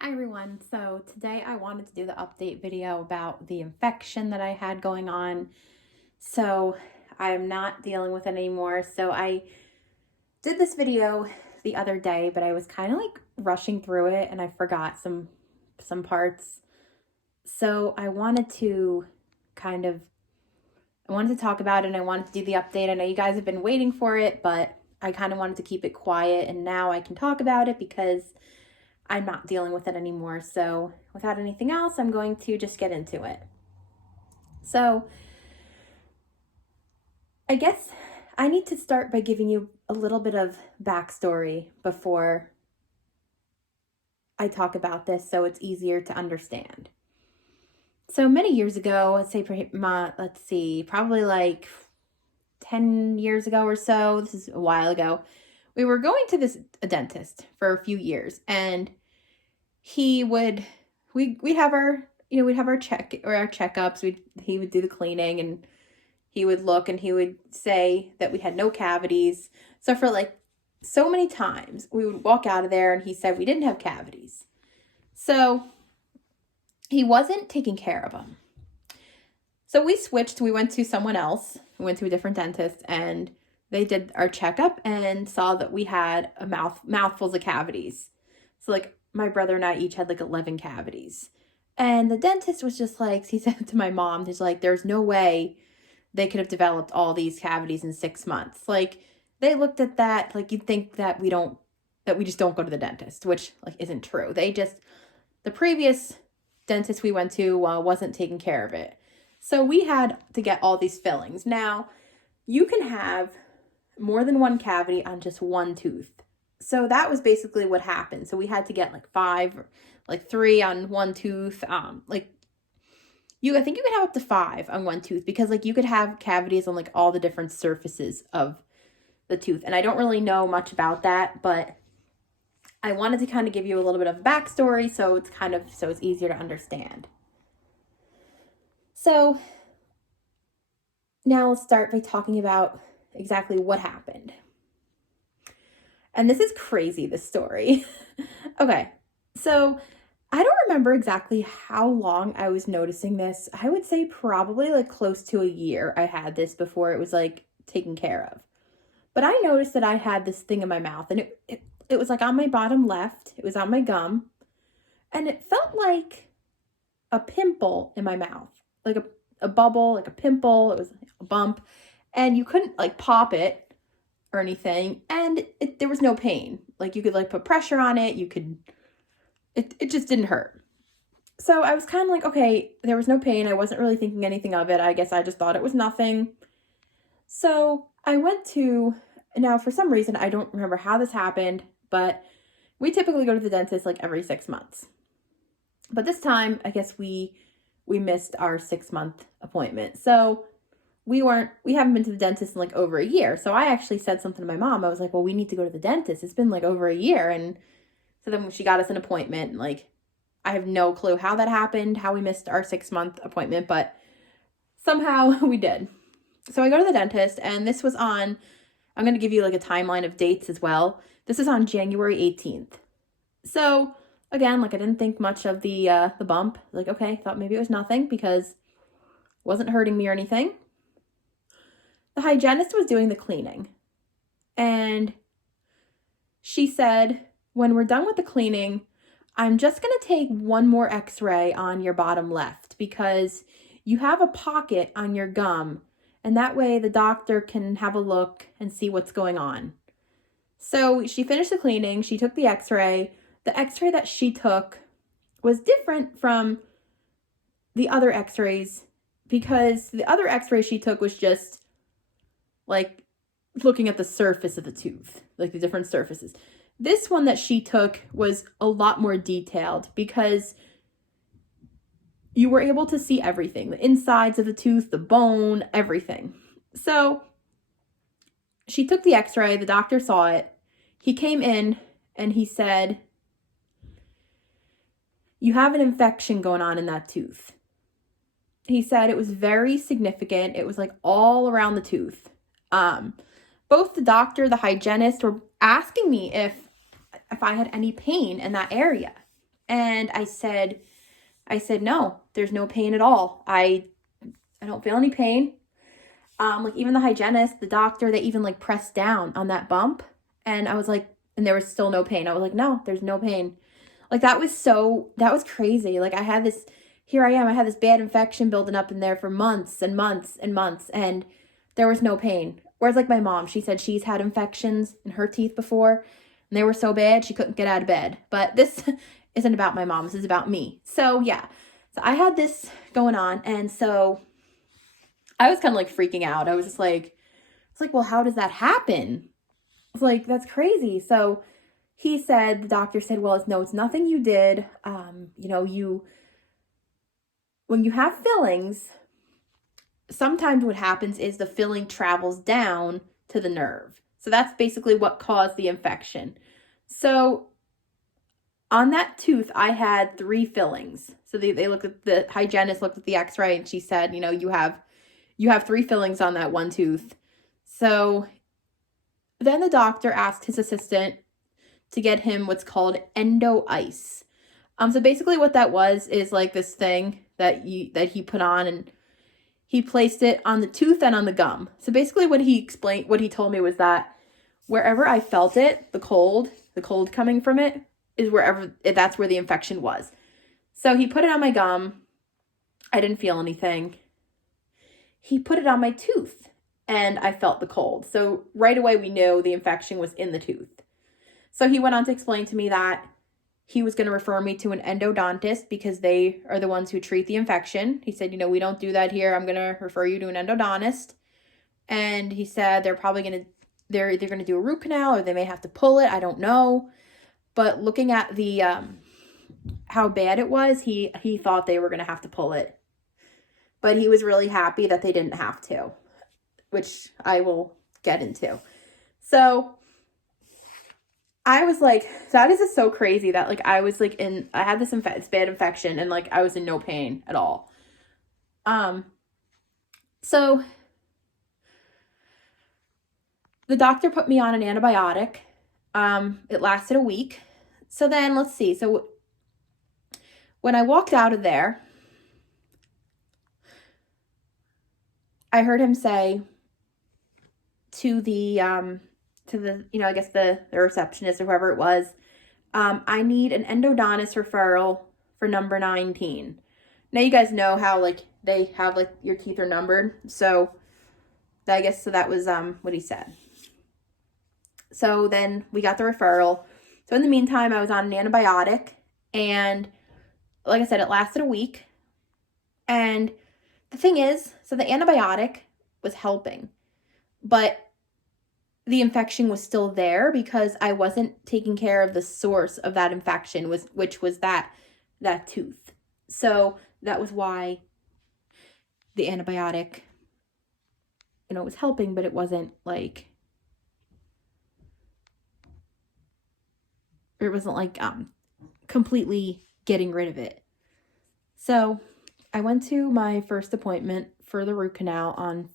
Hi everyone. So today I wanted to do the update video about the infection that I had going on. So I'm not dealing with it anymore. So I did this video the other day, but I was kind of like rushing through it and I forgot some parts. So I wanted to I wanted to talk about it and I wanted to do the update. I know you guys have been waiting for it, but I kind of wanted to keep it quiet and now I can talk about it because I'm not dealing with it anymore. So without anything else, I'm going to just get into it. So I guess I need to start by giving you a little bit of backstory before I talk about this so it's easier to understand. So many years ago, let's see, probably like 10 years ago or so, this is a while ago, we were going to a dentist for a few years and he would we'd have our we'd have our checkups. He would do the cleaning and he would look and he would say that we had no cavities. So for like so many times we would walk out of there and he said we didn't have cavities. So he wasn't taking care of them. So we switched. We went to someone else. We went to a different dentist and they did our checkup and saw that we had a mouthfuls of cavities. So like my brother and I each had like 11 cavities. And the dentist was just like, he said to my mom, he's like, there's no way they could have developed all these cavities in 6 months. Like they looked at that, like you'd think that we just don't go to the dentist, which like isn't true. The previous dentist we went to wasn't taking care of it. So we had to get all these fillings. Now, you can have more than one cavity on just one tooth. So that was basically what happened. So we had to get like 5, like 3 on one tooth. I think you could have up to 5 on one tooth because like you could have cavities on like all the different surfaces of the tooth. And I don't really know much about that, but I wanted to kind of give you a little bit of backstory so it's easier to understand. So now let's start by talking about exactly what happened. And this is crazy, this story. Okay, so I don't remember exactly how long I was noticing this. I would say probably like close to a year I had this before it was like taken care of. But I noticed that I had this thing in my mouth and it was like on my bottom left, it was on my gum, and it felt like a pimple in my mouth, like a bubble, like a pimple. It was a bump, and you couldn't like pop it or anything, and there was no pain. Like you could like put pressure on it, it just didn't hurt. So I was kind of like, okay, there was no pain. I wasn't really thinking anything of it. I guess I just thought it was nothing. So I went to, now for some reason, I don't remember how this happened, but we typically go to the dentist like every 6 months. But this time, I guess we missed our 6-month appointment. So we haven't been to the dentist in like over a year. So I actually said something to my mom. I was like, well, we need to go to the dentist. It's been like over a year. And so then she got us an appointment. And like, I have no clue how that happened, how we missed our 6-month appointment, but somehow we did. So I go to the dentist and I'm going to give you like a timeline of dates as well. This is on January 18th. So again, like I didn't think much of the bump. Like, okay, thought maybe it was nothing because it wasn't hurting me or anything. The hygienist was doing the cleaning and she said, when we're done with the cleaning, I'm just going to take one more x-ray on your bottom left because you have a pocket on your gum and that way the doctor can have a look and see what's going on. So she finished the cleaning, she took the x-ray. The x-ray that she took was different from the other x-rays because the other x-ray she took was just like looking at the surface of the tooth, like the different surfaces. This one that she took was a lot more detailed because you were able to see everything, the insides of the tooth, the bone, everything. So she took the x-ray, the doctor saw it. He came in and he said, you have an infection going on in that tooth. He said it was very significant. It was like all around the tooth. Both the doctor, the hygienist were asking me if I had any pain in that area. And I said, no, there's no pain at all. I don't feel any pain. Like even the hygienist, the doctor, they even like pressed down on that bump. And I was like, and there was still no pain. I was like, no, there's no pain. Like that was crazy. Like here I am, I had this bad infection building up in there for months and months and months, and there was no pain. Whereas like my mom, she said she's had infections in her teeth before, and they were so bad she couldn't get out of bed. But this isn't about my mom, this is about me. So yeah, so I had this going on, and so I was kind of like freaking out. I was just like, it's like, well, how does that happen? It's like, that's crazy. So the doctor said, well, no, it's nothing you did. When you have fillings, sometimes what happens is the filling travels down to the nerve. So that's basically what caused the infection. So on that tooth, I had 3 fillings. So they looked at, the hygienist looked at the x-ray, and she said, you have 3 fillings on that one tooth. So then the doctor asked his assistant to get him what's called endo ice. So basically what that was is like this thing that he put on, and he placed it on the tooth and on the gum. So basically what he told me was that wherever I felt it, the cold coming from it, is that's where the infection was. So he put it on my gum. I didn't feel anything. He put it on my tooth, and I felt the cold. So right away we knew the infection was in the tooth. So he went on to explain to me that he was going to refer me to an endodontist because they are the ones who treat the infection. He said, we don't do that here. I'm going to refer you to an endodontist. And he said they're either going to do a root canal, or they may have to pull it. I don't know. But looking at the how bad it was, he thought they were going to have to pull it. But he was really happy that they didn't have to, which I will get into. So I was like, that is just so crazy that like I was like I had this bad infection, and like I was in no pain at all. So the doctor put me on an antibiotic. It lasted a week. So then let's see. So when I walked out of there, I heard him say to the I guess the receptionist or whoever it was, I need an endodontist referral for number 19. Now you guys know how like they have like your teeth are numbered. So that was what he said. So then we got the referral. So in the meantime, I was on an antibiotic, and like I said, it lasted a week. And the thing is, so the antibiotic was helping, but the infection was still there because I wasn't taking care of the source of that infection, which was that tooth. So that was why the antibiotic, was helping, but it wasn't like completely getting rid of it. So I went to my first appointment for the root canal on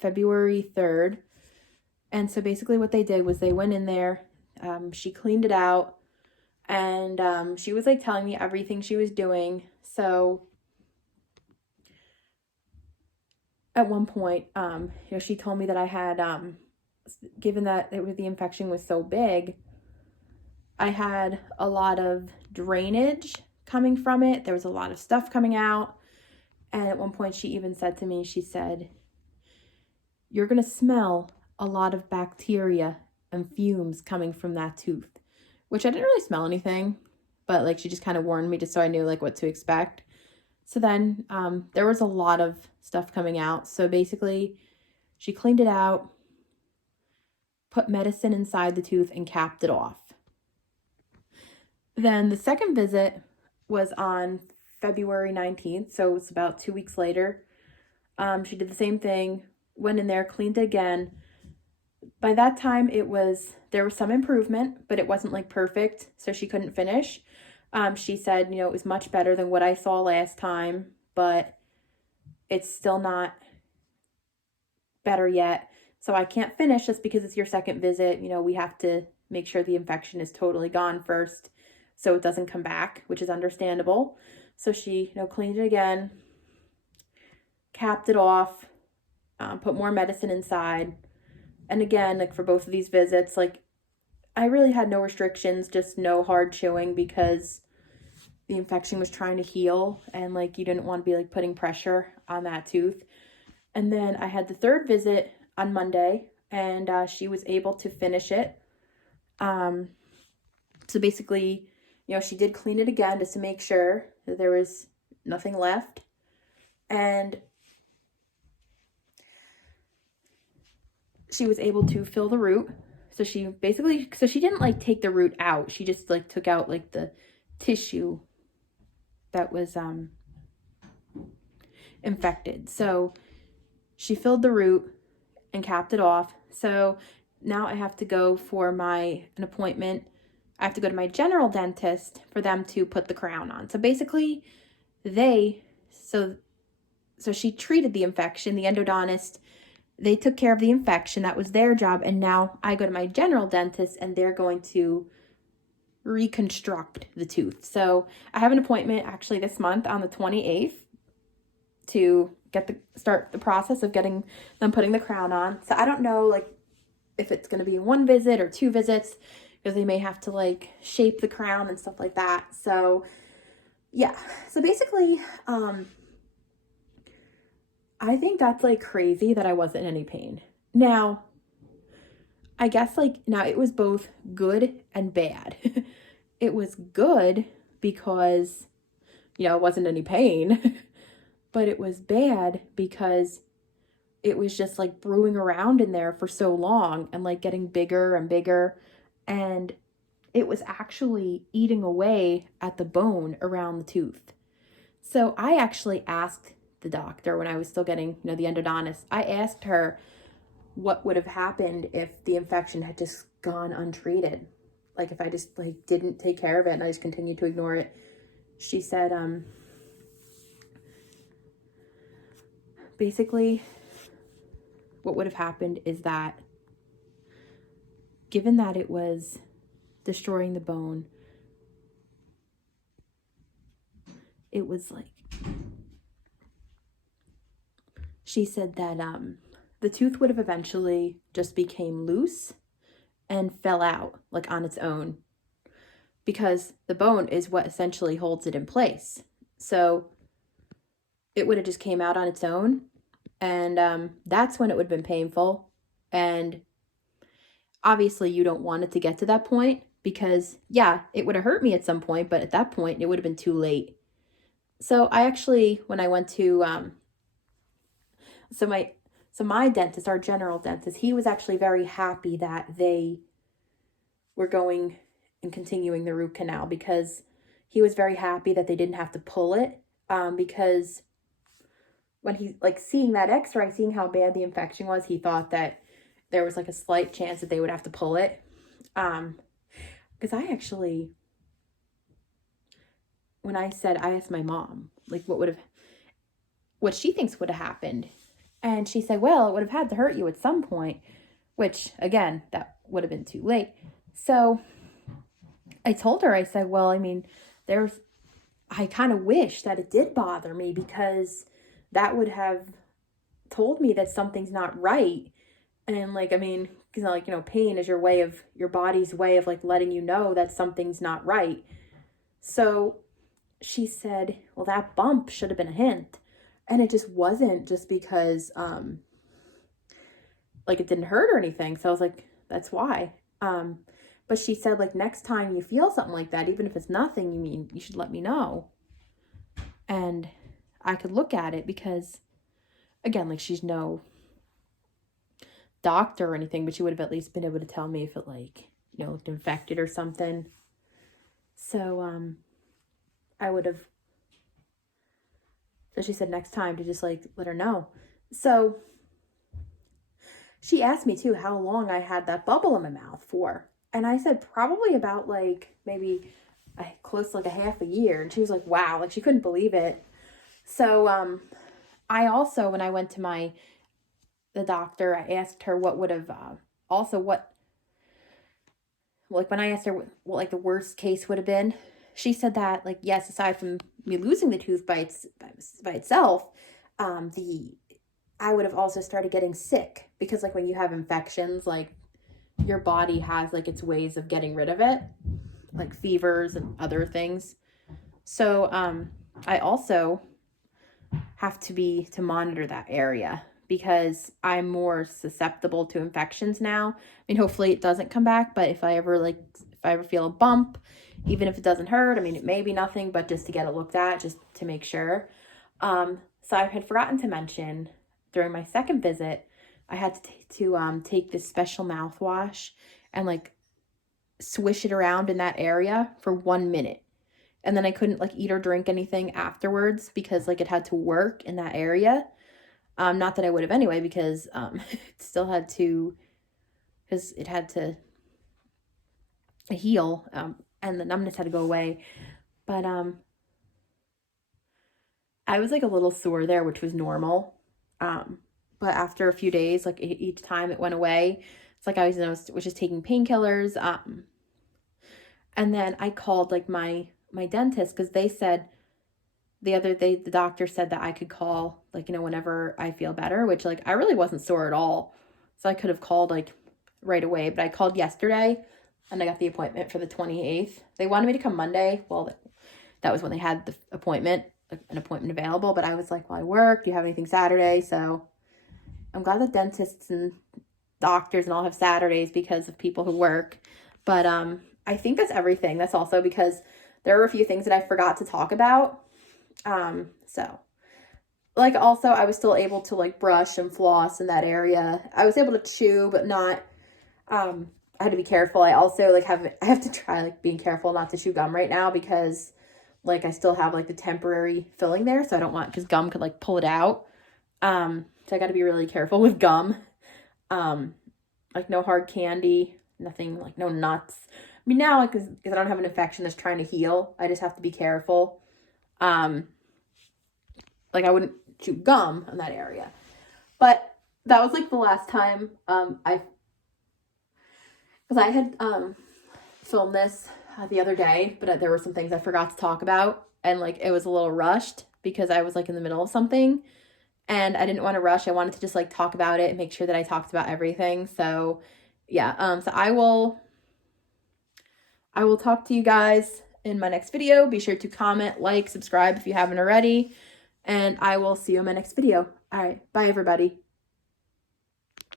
February 3rd. And so basically what they did was they went in there, she cleaned it out, and she was like telling me everything she was doing. So at one point, she told me that I had, given that the infection was so big, I had a lot of drainage coming from it. There was a lot of stuff coming out. And at one point she even said to me, she said, "You're going to smell a lot of bacteria and fumes coming from that tooth," which I didn't really smell anything, but like she just kind of warned me just so I knew like what to expect. So then there was a lot of stuff coming out. So basically she cleaned it out, put medicine inside the tooth, and capped it off. Then the second visit was on February 19th, so it was about 2 weeks later. She did the same thing, went in there, cleaned it again. By that time, there was some improvement, but it wasn't like perfect, so she couldn't finish. She said, it was much better than what I saw last time, but it's still not better yet. So I can't finish just because it's your second visit. We have to make sure the infection is totally gone first so it doesn't come back, which is understandable. So she, cleaned it again, capped it off, put more medicine inside. And again, like for both of these visits, like I really had no restrictions, just no hard chewing because the infection was trying to heal and like you didn't want to be like putting pressure on that tooth. And then I had the third visit on Monday and she was able to finish it. So basically, she did clean it again just to make sure that there was nothing left. And she was able to fill the root. So she didn't like take the root out. She just like took out like the tissue that was infected. So she filled the root and capped it off. So now I have to go for an appointment. I have to go to my general dentist for them to put the crown on. So basically so she treated the infection, the endodontist, they took care of the infection. That was their job. And now I go to my general dentist and they're going to reconstruct the tooth. So I have an appointment actually this month on the 28th to start the process of getting them putting the crown on. So I don't know like if it's going to be one visit or 2 visits because they may have to like shape the crown and stuff like that. So yeah. So basically, I think that's like crazy that I wasn't in any pain. Now, I guess it was both good and bad. It was good because, it wasn't any pain, but it was bad because it was just like brewing around in there for so long and like getting bigger and bigger. And it was actually eating away at the bone around the tooth. So I actually asked the doctor when I was still getting, the endodontist, I asked her what would have happened if the infection had just gone untreated. Like if I just like didn't take care of it and I just continued to ignore it. She said, basically what would have happened is that given that it was destroying the bone, it was like, she said that the tooth would have eventually just became loose and fell out like on its own because the bone is what essentially holds it in place. So it would have just came out on its own and that's when it would have been painful. And obviously you don't want it to get to that point because yeah, it would have hurt me at some point, but at that point it would have been too late. So I actually, when I went to, my dentist, our general dentist, he was actually very happy that they were going and continuing the root canal because he was very happy that they didn't have to pull it. Because when he like seeing that x-ray, seeing how bad the infection was, he thought that there was like a slight chance that they would have to pull it. Because I asked my mom, like what she thinks would have happened. And she said, well, it would have had to hurt you at some point, which again, that would have been too late. So I told her, I said, well, I mean, I kind of wish that it did bother me because that would have told me that something's not right. And like, I mean, because like, pain is your body's way of like letting you know that something's not right. So she said, well, that bump should have been a hint. And it just wasn't, just because like it didn't hurt or anything. So I was like, that's why. But she said, like, next time you feel something like that, even if it's nothing, you should let me know. And I could look at it because, again, like, she's no doctor or anything, but she would have at least been able to tell me if it like, looked infected or something. So I would have. So she said next time to just like let her know. So she asked me too how long I had that bubble in my mouth for. And I said probably about like maybe close to like a half a year. And she was like, wow, like she couldn't believe it. So I also, when I went to the doctor, I asked her what would have what like when I asked her what like the worst case would have been, she said that like yes, aside from me losing the tooth by itself, the I would have also started getting sick because like when you have infections, like your body has like its ways of getting rid of it, like fevers and other things. So I also have to monitor that area because I'm more susceptible to infections now. I mean, hopefully it doesn't come back, but if I ever feel a bump, even if it doesn't hurt, I mean, it may be nothing, but just to get it looked at, just to make sure. So I had forgotten to mention during my second visit, I had to take this special mouthwash and like swish it around in that area for 1 minute. And then I couldn't like eat or drink anything afterwards because like it had to work in that area. Not that I would have anyway, because it still had to, because it had to heal, and the numbness had to go away. But I was like a little sore there, which was normal. But after a few days, like each time it went away, it's like I was just taking painkillers. And then I called like my dentist because they said the doctor said that I could call like, whenever I feel better, which like I really wasn't sore at all. So I could have called like right away, but I called yesterday and I got the appointment for the 28th. They wanted me to come Monday. Well, that was when they had an appointment available, but I was like, well, I work. Do you have anything Saturday? So I'm glad that dentists and doctors and all have Saturdays because of people who work. But I think that's everything. That's also because there were a few things that I forgot to talk about. So like also I was still able to like brush and floss in that area. I was able to chew, but not, I had to be careful. I also like I have to try like being careful not to chew gum right now because like I still have like the temporary filling there. So I don't want, because gum could like pull it out. So I got to be really careful with gum. Like no hard candy, nothing, like no nuts. I mean now, like, cause I don't have an infection that's trying to heal, I just have to be careful. Like I wouldn't chew gum in that area, but that was like the last time, because I had, filmed this the other day, but there were some things I forgot to talk about, and like it was a little rushed because I was like in the middle of something. And I didn't want to rush. I wanted to just like talk about it and make sure that I talked about everything. So yeah, so I will talk to you guys in my next video. Be sure to comment, like, subscribe if you haven't already, and I will see you in my next video. All right, bye everybody.